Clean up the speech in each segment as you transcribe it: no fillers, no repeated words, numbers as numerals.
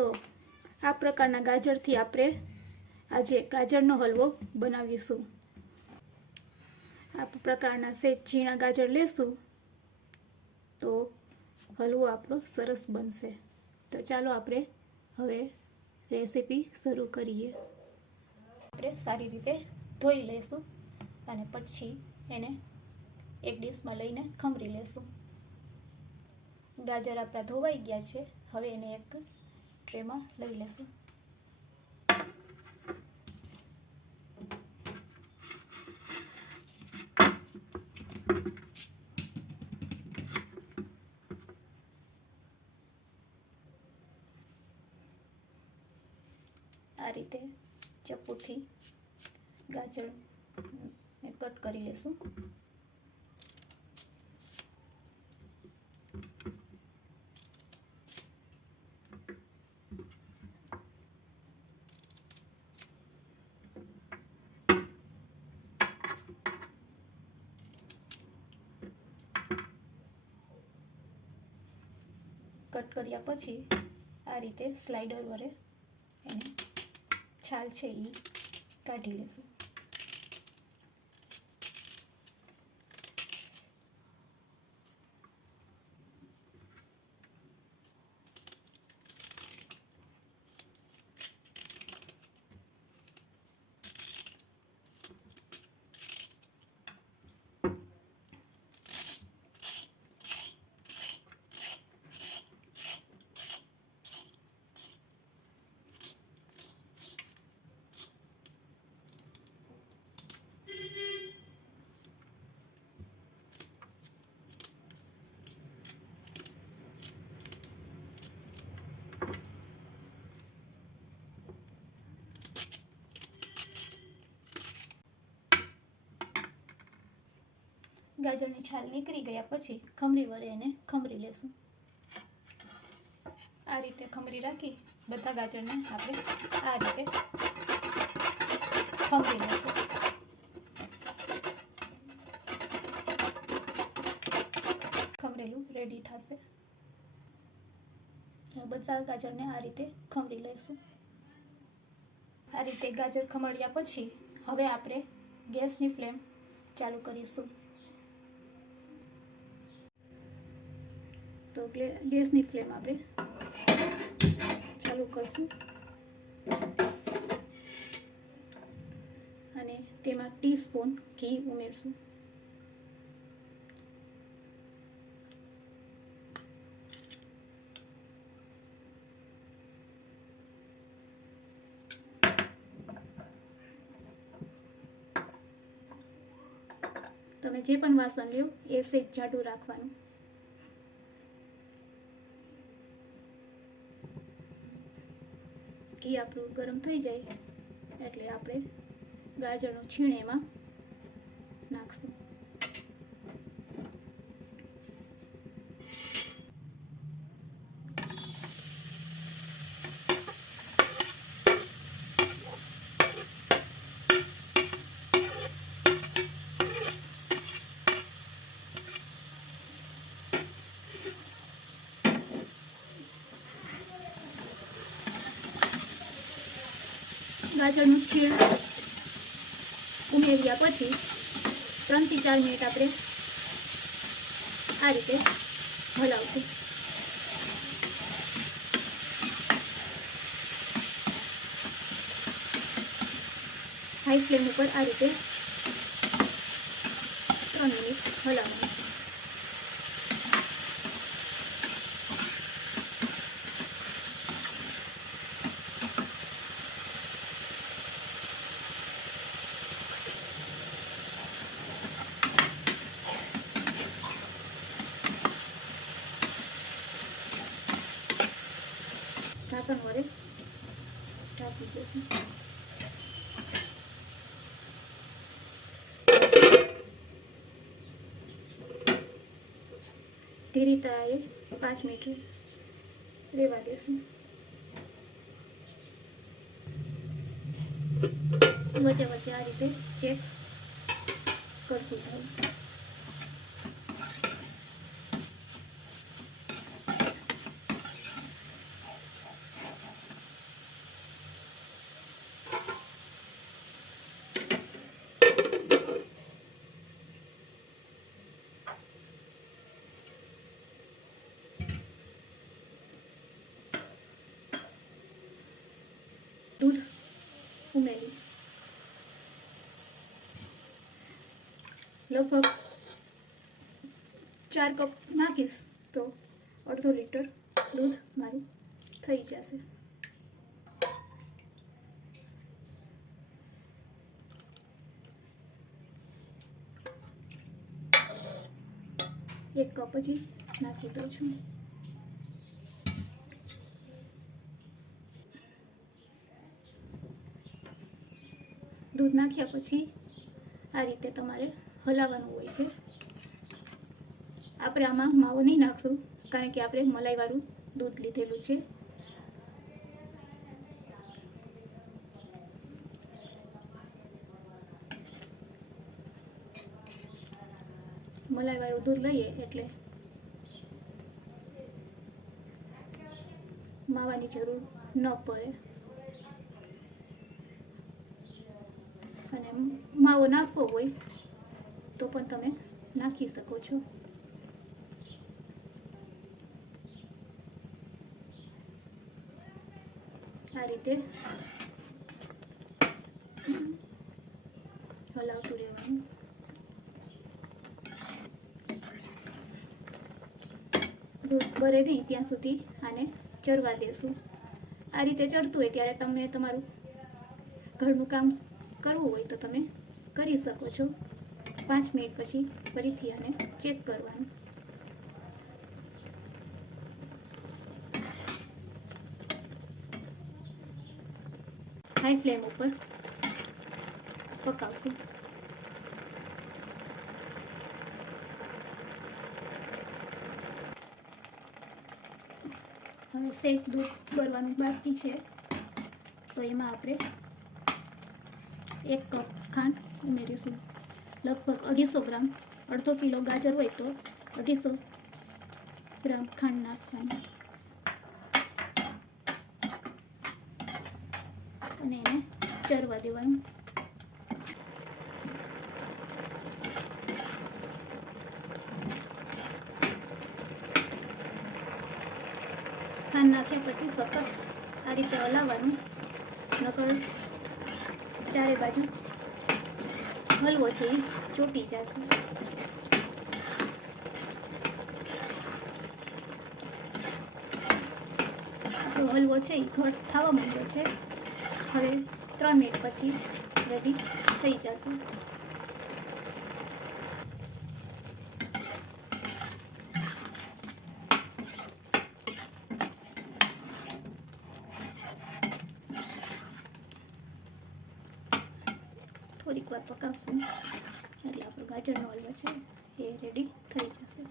તો આ પ્રકારના ગાજરથી આપણે આજે ગાજરનો હલવો બનાવીશું। આ પ્રકારના સેજ ઝીણા ગાજર લેશું તો હલવો આપણો સરસ બનશે। તો ચાલો આપણે હવે રેસીપી શરૂ કરીએ। આપણે સારી રીતે ધોઈ લઈશું અને પછી એને એક ડીશમાં લઈને ખમરી લેશું। ગાજર આપણા ધોવાઈ ગયા છે, હવે એને એક ટ્રેમાં લઈ લેશું। આ રીતે ચપ્પુથી ગાજરને કટ કરી લેશું। કટ કર્યા પછી આ રીતે સ્લાઇડર વડે એને છાલ છે એ કાઢી લેશું। ગાજરની છાલ નીકળી ગયા પછી ખમરી વડે એને ખમરી લેશું। આ રીતે ખમરી રાખી બધા ગાજરને આપણે આ રીતે ખમરી લેશું। ખમરેલું રેડી થશે। બધા ગાજરને આ રીતે ખમરી લઈશું। આ રીતે ગાજર ખમણ્યા પછી હવે આપણે ગેસની ફ્લેમ ચાલુ કરીશું। તો ગેસની ફ્લેમ આપણે ચાલુ કરશું અને તેમાં ટીસ્પૂન ઘી ઉમેરશું। તમે જે પણ વાસણ લ્યો એ સેજ જાડું રાખવાનું। ઘી આપણું ગરમ થઈ જાય એટલે આપણે ગાજરનું છીણ એમાં નાખશું। ગાજરનું છીણ ઉમેર્યા પછી 3 થી 4 મિનિટ આપણે આ રીતે હલાવશું। હાઈ ફ્લેમ ઉપર આ રીતે 3 મિનિટ હલાવવાનું। ઢાંકણ વડે ઢાંકી દઈશું। ધીરી તાએ 5 મિનિટ રેવા દેશું। વચ્ચે વચ્ચે આ રીતે ચેક કરતું જવું। ઉમેરી લગભગ 4 કપ નાખીશ તો અડધો લીટર દૂધ મારું થઈ જશે. 1 કપ પછી નાખી દઉં છું. દૂધ નાખ્યા પછી આ રીતે તમારે હલાવવાનું હોય છે. આપણે આમાં માવો નહીં નાખશું કારણ કે આપણે મલાઈવાળું દૂધ લીધેલું છે. મલાઈવાળું દૂધ લઈએ એટલે માવાની જરૂર ન પડે. અને માવો નાખવો હોય તો પણ તમે નાખી શકો છો. આ રીતે હલાવતું રહેવાનું. દૂધ બળે નહીં ત્યાં સુધી આને ચડવા દેશું. આ રીતે ચડતું હોય ત્યારે તમે તમારું ઘરનું કામ કરવું હોય તો તમે કરી શકો છો. 5 મિનિટ પછી ફરીથી આને ચેક કરવાનું. હાઈ ફ્લેમ ઉપર પકાવશું. હવે સહેજ દૂધ બળવાનું બાકી છે તો એમાં આપણે 1 કપ ખાંડ ઉમેરીશું. લગભગ 250 ગ્રામ, અડધો કિલો ગાજર હોય તો 250 ગ્રામ ખાંડ નાખવાની અને એને ચરવા દેવાનું. ખાંડ નાખ્યા પછી સતત આ રીતે હલાવવાનું, નકર ચારે બાજુ હલવો છે એ ચોટી જશે. તો હલવો છે એ ઘટ થવા માંડ્યો છે. હવે 3 મિનિટ પછી રેડી થઈ જશે. થોડીક વાર પકાવશું એટલે આપણો ગાજરનો હલવો છે એ રેડી થઈ જશે.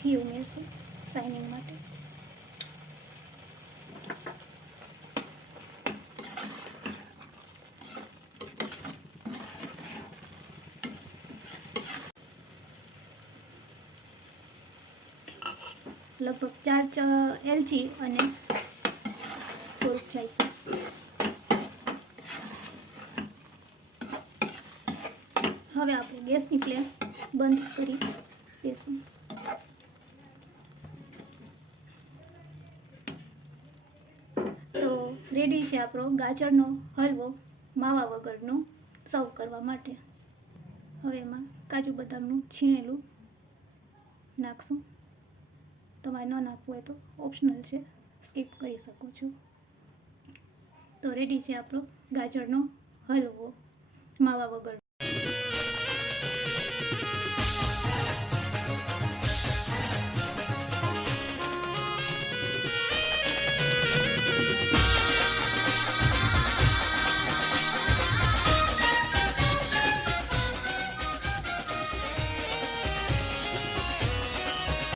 ઘી ઉમેરશું શાઇનિંગ માટે. લગભગ 4 એલચી અને થોડુંક જાયફળ. હવે આપણે ગેસની ફ્લેમ બંધ કરી દઈશું. રેડી છે આપણો ગાજરનો હલવો માવા વગરનો સર્વ કરવા માટે. હવે એમાં કાજુ બદામનું છીણેલું નાખશું. તમારે ન નાખવું હોય તો ઓપ્શનલ છે, સ્કીપ કરી શકો છો. તો રેડી છે આપણો ગાજરનો હલવો માવા વગર.